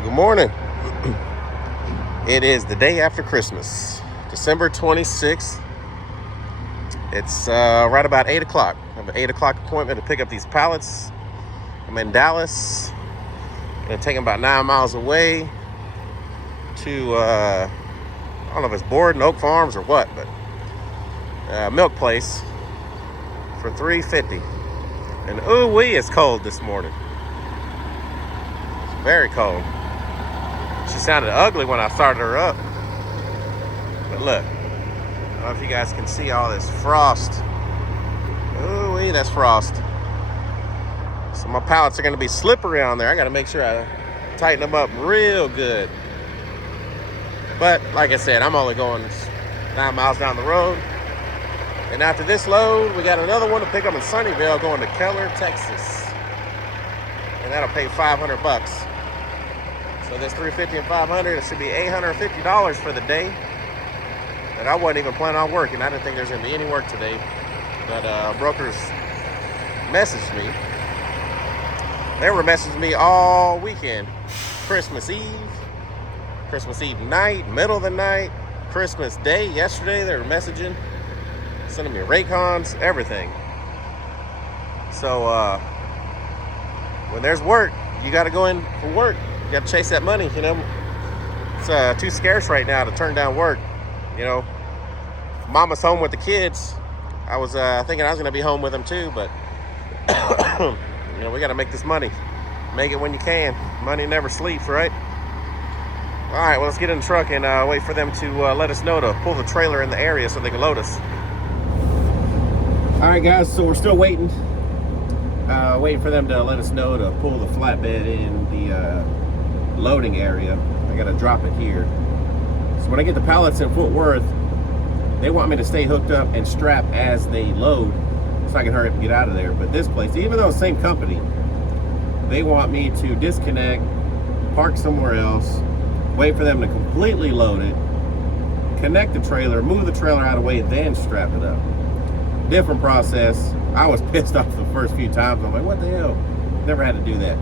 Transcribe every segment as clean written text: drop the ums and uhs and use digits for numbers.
Well, good morning. It is the day after Christmas, December 26th. It's right about 8 o'clock. I have an 8 o'clock appointment to pick up these pallets. I'm in Dallas. Gonna take them about 9 miles away to, I don't know if it's Borden, Oak Farms or what, but milk place for $3.50. And ooh-wee, it's cold this morning. It's very cold. She sounded ugly when I started her up. But look, I don't know if you guys can see all this frost. Ooh-wee, that's frost. So my pallets are gonna be slippery on there. I gotta make sure I tighten them up real good. But like I said, I'm only going 9 miles down the road. And after this load, we got another one to pick up in Sunnyvale going to Keller, Texas. And that'll pay $500. So this $350 and $500, it should be $850 for the day. And I wasn't even planning on working. I didn't think there's gonna be any work today. But brokers messaged me. They were messaging me all weekend. Christmas Eve night, middle of the night, Christmas Day, yesterday, they were messaging, sending me Raycons, everything. So when there's work, you gotta go in for work. You have to chase that money, you know. It's too scarce right now to turn down work, you know. Mama's home with the kids. I was thinking I was gonna be home with them too, but you know, we gotta make this money. Make it when you can. Money never sleeps, right? All right, well, let's get in the truck and wait for them to let us know to pull the trailer in the area so they can load us. All right, guys, so we're still waiting. Waiting for them to let us know to pull the flatbed in the loading area. I gotta drop it here. So when I get the pallets in Fort Worth, they want me to stay hooked up and strap as they load so I can hurry up and get out of there. But this place, even though it's the same company, they want me to disconnect, park somewhere else, wait for them to completely load it, connect the trailer, move the trailer out of the way, then strap it up. Different process. I was pissed off the first few times. I'm like, what the hell? Never had to do that.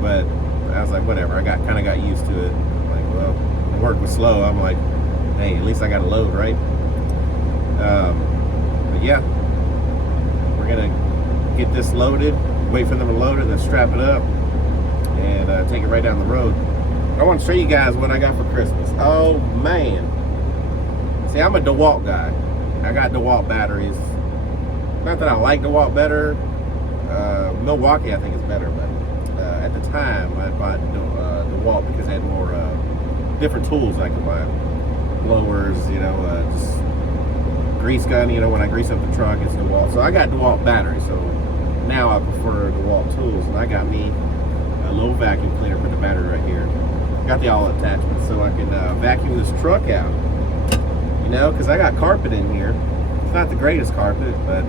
But I was like, whatever. I kind of got used to it. I'm like, well, the work was slow. I'm like, hey, at least I got a load, right? But yeah, we're gonna get this loaded, wait for them to load it, then strap it up, and take it right down the road. I want to show you guys what I got for Christmas. Oh man. See, I'm a DeWalt guy. I got DeWalt batteries. Not that I like DeWalt better. Milwaukee I think is better, but at the time I bought DeWalt because it had more different tools I could buy. Blowers, you know, just grease gun, you know, when I grease up the truck, it's DeWalt. So I got DeWalt batteries, so now I prefer DeWalt tools. And I got me a little vacuum cleaner for the battery right here. Got the all attachments so I can vacuum this truck out. You know, because I got carpet in here. It's not the greatest carpet, but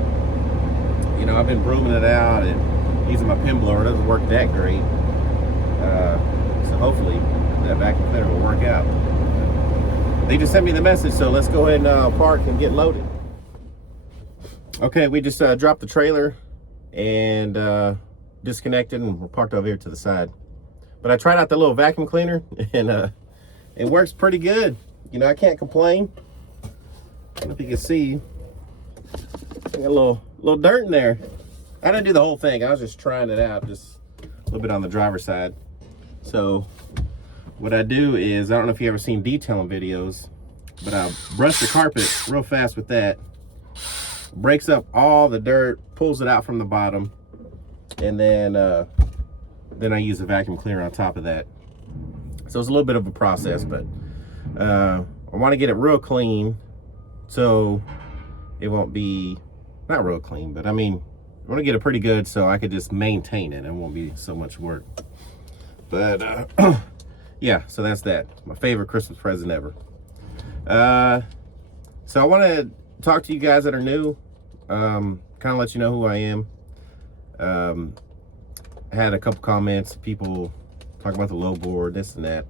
you know, I've been brooming it out and using my pin blower. It doesn't work that great. So hopefully that vacuum cleaner will work out. They just sent me the message, so let's go ahead and park and get loaded. Okay, we just dropped the trailer and disconnected, and we're parked over here to the side. But I tried out the little vacuum cleaner, and it works pretty good. You know, I can't complain. I don't know if you can see. I got a little dirt in there. I didn't do the whole thing. I was just trying it out, just a little bit on the driver's side. So what I do is, I don't know if you ever seen detailing videos, but I brush the carpet real fast with that. Breaks up all the dirt, pulls it out from the bottom, and then I use the vacuum cleaner on top of that. So it's a little bit of a process, but I want to get it real clean so it won't be, not real clean, but I mean, I want to get it pretty good so I could just maintain it and it won't be so much work. But yeah, so that's that. My favorite Christmas present ever. So I want to talk to you guys that are new, kind of let you know who I am. I had a couple comments, people talking about the low board, this and that.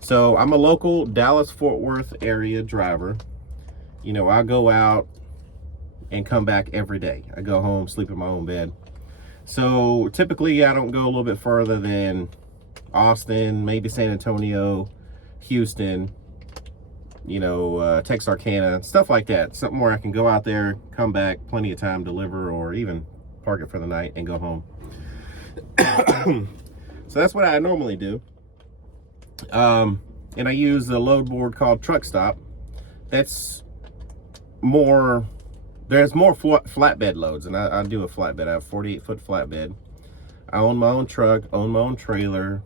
So I'm a local Dallas-Fort Worth area driver. You know, I go out and come back every day. I go home, sleep in my own bed. So typically I don't go a little bit further than Austin, maybe San Antonio, Houston, Texarkana, stuff like that. Something where I can go out there, come back, plenty of time, deliver, or even park it for the night and go home. So that's what I normally do. And I use a load board called Truck Stop. There's more flatbed loads, and I do a flatbed. I have a 48-foot flatbed. I own my own truck, own my own trailer,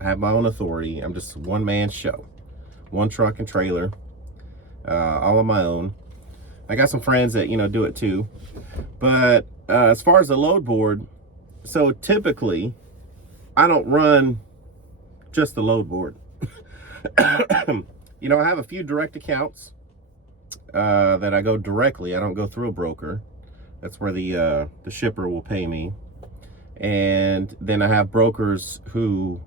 I have my own authority. I'm just a one-man show. One truck and trailer, all on my own. I got some friends that, do it too. But as far as the load board, so typically, I don't run just the load board. I have a few direct accounts that I go directly. I don't go through a broker. That's where the shipper will pay me. And then I have brokers who,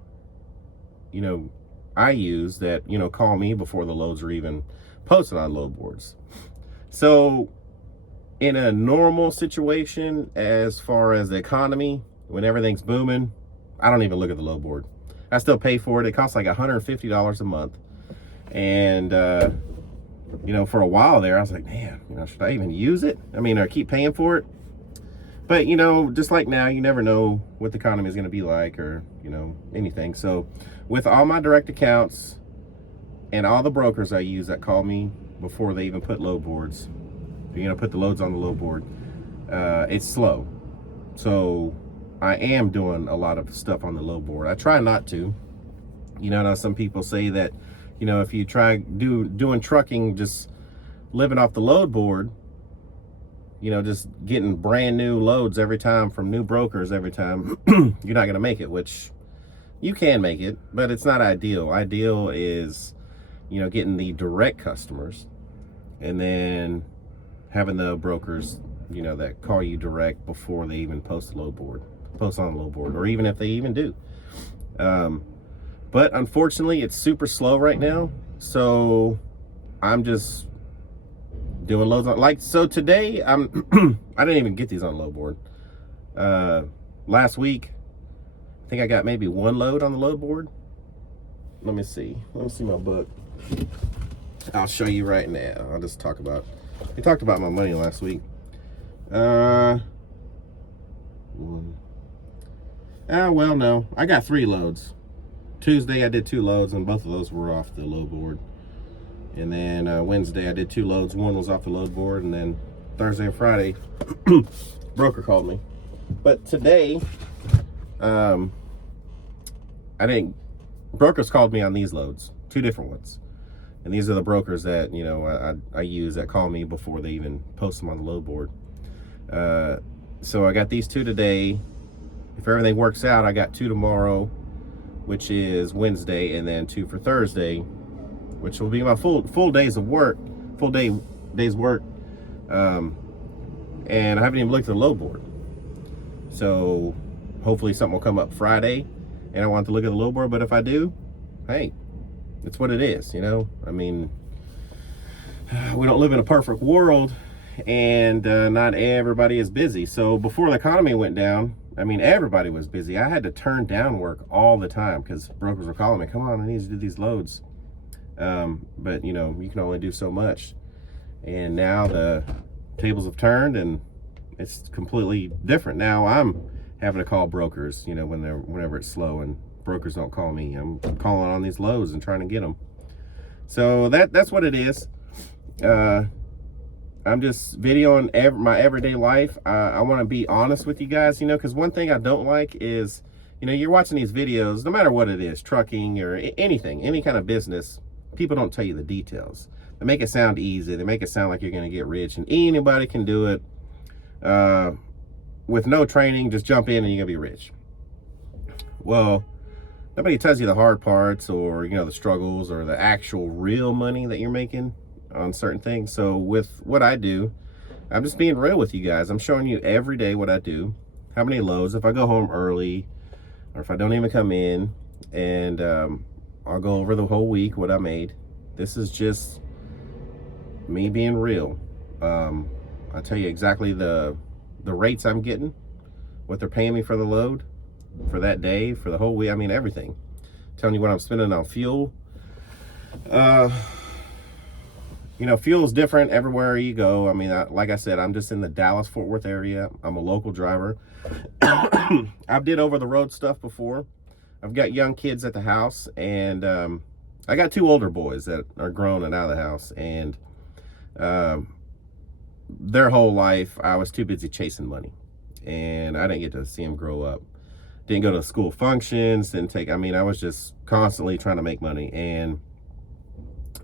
I use that, call me before the loads are even posted on load boards. So in a normal situation, as far as the economy, when everything's booming, I don't even look at the load board. I still pay for it. It costs like $150 a month. And, for a while there, I was like, man, should I even use it? Or keep paying for it? But, just like now, you never know what the economy is going to be like, or, anything. So with all my direct accounts and all the brokers I use that call me before they even put load boards, put the loads on the load board, it's slow. So I am doing a lot of stuff on the load board. I try not to. Now some people say that, if you try doing trucking, just living off the load board, just getting brand new loads every time from new brokers every time, you're not going to make it, which you can make it, but it's not ideal. Ideal is, getting the direct customers and then having the brokers, that call you direct before they even post on the load board, or even if they even do. But unfortunately, it's super slow right now. So I'm just doing loads on, so today I didn't even get these on load board. Last week, I think I got maybe one load on the load board. Let me see my book. I'll show you right now. I'll just we talked about my money last week. Well, no, I got 3 loads. Tuesday I did 2 loads, and both of those were off the load board. And then Wednesday I did 2 loads. One was off the load board, and then Thursday and Friday, broker called me. But today, brokers called me on these loads, 2 different ones. And these are the brokers that, I use that call me before they even post them on the load board. So I got these 2 today. If everything works out, I got 2 tomorrow, which is Wednesday, and then 2 for Thursday, which will be my full day's work. And I haven't even looked at the load board. So hopefully something will come up Friday, and I want to look at the load board. But if I do, hey, it's what it is, We don't live in a perfect world, and not everybody is busy. So before the economy went down, everybody was busy. I had to turn down work all the time because brokers were calling me, come on, I need to do these loads. But you can only do so much. And now the tables have turned, and it's completely different. Now I'm having to call brokers, whenever it's slow, and brokers don't call me. I'm calling on these loads and trying to get them. So that's what it is. I'm just videoing my everyday life. I want to be honest with you guys, because one thing I don't like is, you're watching these videos, no matter what it is, trucking or anything, any kind of business, people don't tell you the details. They make it sound easy. They make it sound like you're going to get rich, and anybody can do it. With no training, just jump in and you're going to be rich. Well, nobody tells you the hard parts, or, the struggles, or the actual real money that you're making on certain things. So with what I do, I'm just being real with you guys. I'm showing you every day what I do, how many loads, if I go home early, or if I don't even come in, and I'll go over the whole week what I made. This is just me being real. I'll tell you exactly the rates I'm getting, what they're paying me for the load, for that day, for the whole week. Everything. telling you what I'm spending on fuel. You know, fuel is different everywhere you go. I mean, like I said, I'm just in the Dallas-Fort Worth area. I'm a local driver. I've did over-the-road stuff before. I've got young kids at the house, and I got 2 older boys that are grown and out of the house, and their whole life, I was too busy chasing money, and I didn't get to see them grow up. Didn't go to school functions, I mean, I was just constantly trying to make money, and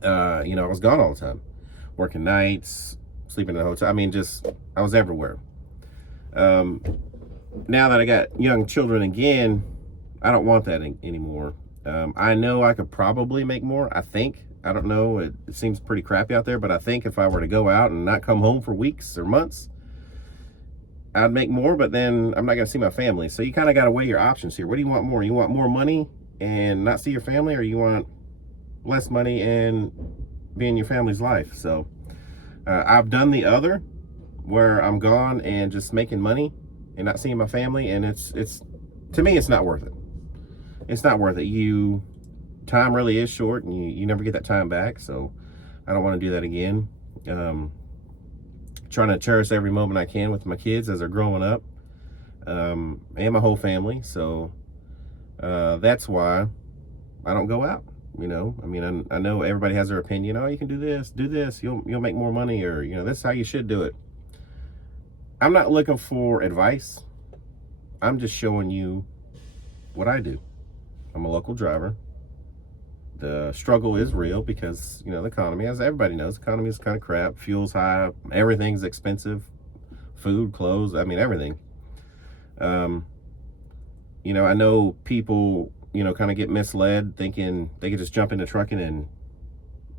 you know, I was gone all the time, working nights, sleeping in a hotel. I mean, I was everywhere. Now that I got young children again, I don't want that anymore. I know I could probably make more. I don't know. It seems pretty crappy out there, but I think if I were to go out and not come home for weeks or months, I'd make more, but then I'm not going to see my family. So you kind of got to weigh your options here. What do you want more? You want more money and not see your family, or you want less money and be in your family's life? So I've done the other, where I'm gone and just making money and not seeing my family, and it's to me, it's not worth it. It's not worth it. Time really is short, and you never get that time back. So I don't want to do that again. Trying to cherish every moment I can with my kids as they're growing up, and my whole family. So that's why I don't go out. You know, I mean, I know everybody has their opinion. Oh, you can do this, you'll make more money, or, you know, this is how you should do it. I'm not looking for advice. I'm just showing you what I do. I'm a local driver. The struggle is real because, you know, the economy, as everybody knows, the economy is kind of crap. Fuel's high, everything's expensive. Food, clothes, I mean, everything. You know, I know people, you know, kind of get misled thinking they could just jump into trucking and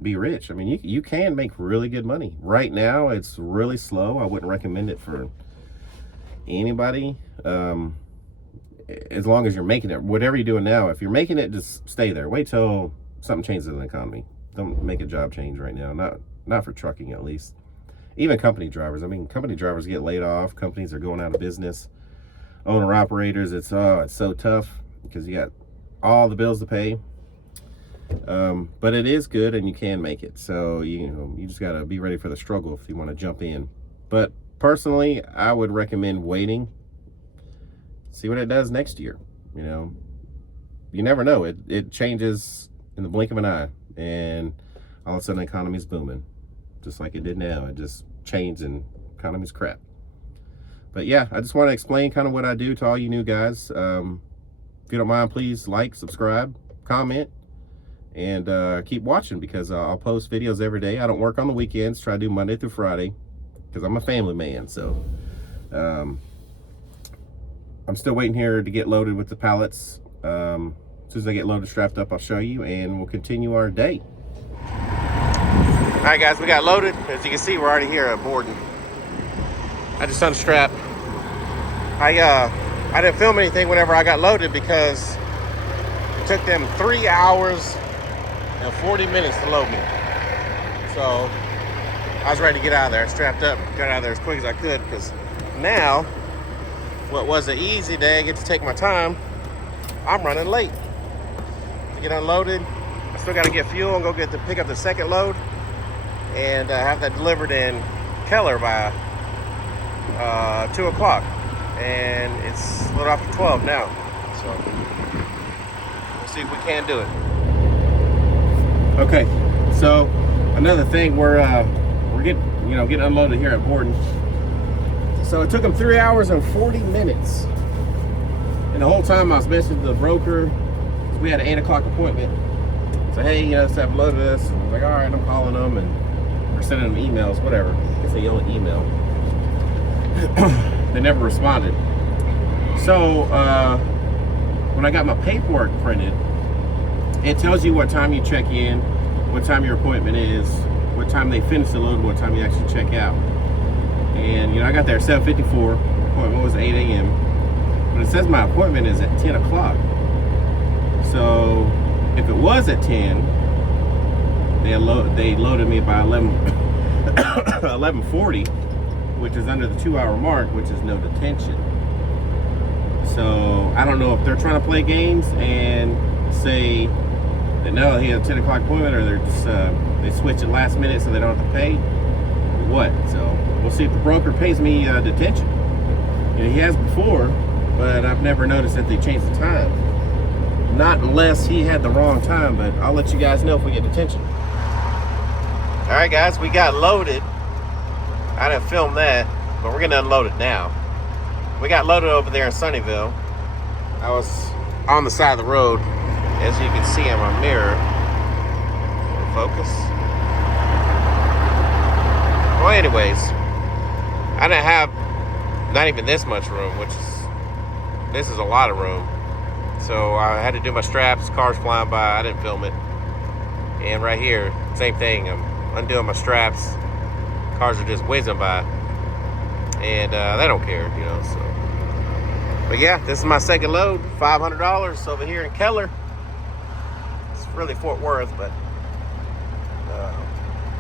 be rich. I mean, you can make really good money. Right now, it's really slow. I wouldn't recommend it for anybody. As long as you're making it, whatever you're doing now, if you're making it, just stay there. Wait till something changes in the economy. Don't make a job change right now. Not for trucking, at least. Even company drivers. I mean, company drivers get laid off. Companies are going out of business. Owner operators, it's so tough because you got all the bills to pay. But it is good, and you can make it. So you just got to be ready for the struggle if you want to jump in. But personally, I would recommend waiting. See what it does next year. You know, you never know. It changes in the blink of an eye, and all of a sudden the economy's booming, just like it did now. It just changed, and economy's crap. But yeah, I just want to explain kind of what I do to all you new guys. If you don't mind, please like, subscribe, comment, and keep watching, because I'll post videos every day. I don't work on the weekends. Try to do Monday through Friday because I'm a family man. So I'm still waiting here to get loaded with the pallets. As soon as I get loaded, strapped up, I'll show you, and we'll continue our day. All right, guys, we got loaded. As you can see, we're already here at Borden. I just unstrapped. I didn't film anything whenever I got loaded because it took them 3 hours and 40 minutes to load me. So I was ready to get out of there. Strapped up, got out of there as quick as I could, because now, what was an easy day, I get to take my time, I'm running late to get unloaded. I still got to get fuel and go pick up the second load, and have that delivered in Keller by 2 o'clock, and it's a little after 12 now. So we'll see if we can do it. Okay, so another thing, we're getting unloaded here at Borden. So it took them 3 hours and 40 minutes. And the whole time I was messaging the broker. We had an 8 o'clock appointment. So, hey, let's have loaded us. And I was like, all right, I'm calling them, and we're sending them emails, whatever. I guess they only email. They never responded. So when I got my paperwork printed, it tells you what time you check in, what time your appointment is, what time they finish the load, what time you actually check out. And I got there at 7:54. Appointment was 8 a.m. But it says my appointment is at 10 o'clock. So if it was at 10, they loaded me by 11:40, which is under the 2-hour mark, which is no detention. So I don't know if they're trying to play games and say that no, he had a 10 o'clock appointment, or they're just they switch it last minute so they don't have to pay. What? So we'll see if the broker pays me detention. He has before, but I've never noticed that they changed the time. Not unless he had the wrong time, but I'll let you guys know if we get detention. All right, guys, we got loaded. I didn't film that, but we're gonna unload it now. We got loaded over there in Sunnyvale. I was on the side of the road, as you can see in my mirror. Focus. Well, anyways, I didn't have not even this much room, this is a lot of room. So I had to do my straps, cars flying by, I didn't film it. And right here, same thing, I'm undoing my straps, cars are just whizzing by. And they don't care, so. But yeah, this is my second load, $500 over here in Keller. It's really Fort Worth, but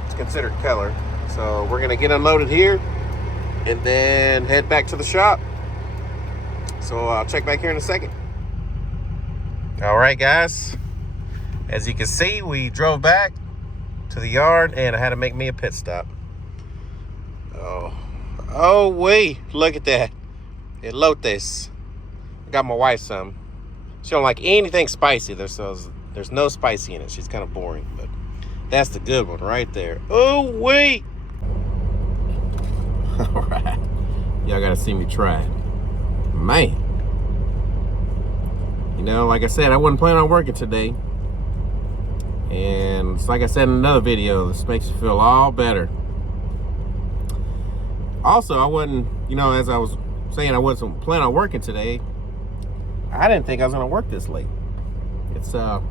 it's considered Keller. So we're gonna get unloaded here and then head back to the shop. So I'll check back here in a second. All right, guys. As you can see, we drove back to the yard and I had to make me a pit stop. Oh wait, look at that. Elotes. I got my wife some. She don't like anything spicy. There's no spicy in it. She's kind of boring, but that's the good one right there. Oh wait. All right, y'all gotta see me try it, man. Like I said, I wasn't planning on working today, and it's like I said in another video, this makes you feel all better. Also, I wasn't, as I was saying, I wasn't planning on working today. I didn't think I was gonna work this late. It's about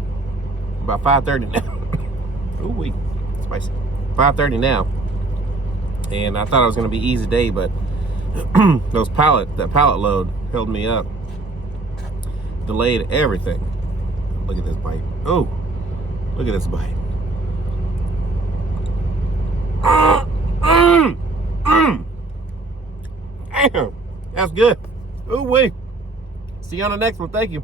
5:30 now. Ooh wee, spicy. 5:30 now. And I thought it was gonna be an easy day, but that pallet load held me up. Delayed everything. Look at this bite. Oh, look at this bite. Damn, that's good. Ooh wee. See you on the next one. Thank you.